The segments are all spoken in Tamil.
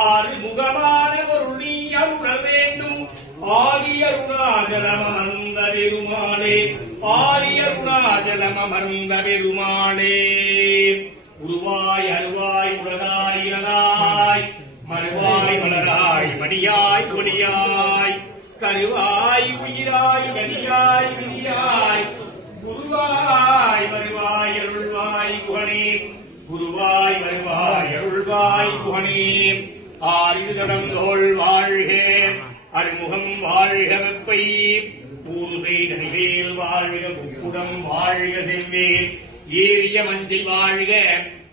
ஆறு முகமான பொருளி அருள வேண்டும் ஆதி அருணாச்சலம் அமர்ந்த பெருமாளே ஆதி அருணாச்சலம் அமர்ந்த பெருமாளே உருவாய் அருவாய் உலகாய் இலதாய் மறுவாய் மலராய் மடியாய் கொடியாய் கருவாய் உயிராய் கனியாய் விதியாய் குருவாய் வருவாய் அருள்வாய் குகனே குருவாய் வருவாய் அருள்வாய் குகனே ஆறு தடந்தோள் வாழ்க அருமுகம் வாழ்க வெப்பை பூருசை தனிவேல் வாழ்க முக்குடம் வாழ்க செவ்வேல் ஏரிய மஞ்சை வாழ்க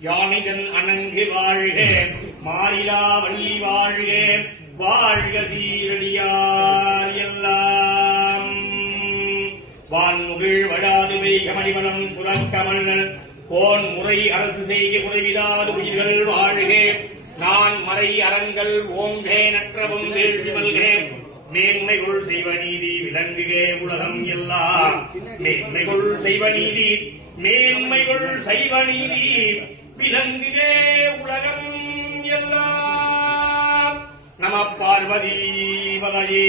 யானைதன் அணங்கு வாழ்க மாறிலா வள்ளி வாழ்க வாழ்க சீரடியார் எல்லாம் வான்முகில் வடாது வைகமணிவனம் சுரக்கமன்னன் கோன் முறை அரசு செய்ய குறைவிலாது உயிர்கள் வாழ்க நான் மறை அறங்கள் ஓங்கே நற்றவும் வேள்வி மல்கே மேன்மைகள் செய்வ நீதி விளங்குகே உலகம் எல்லாம் மேன்மைகள் செய்வ நீதி மேன்மைகள் செய்வ நீதி விளங்குகே உலகம் எல்லாம் நம பார்வதி பதையே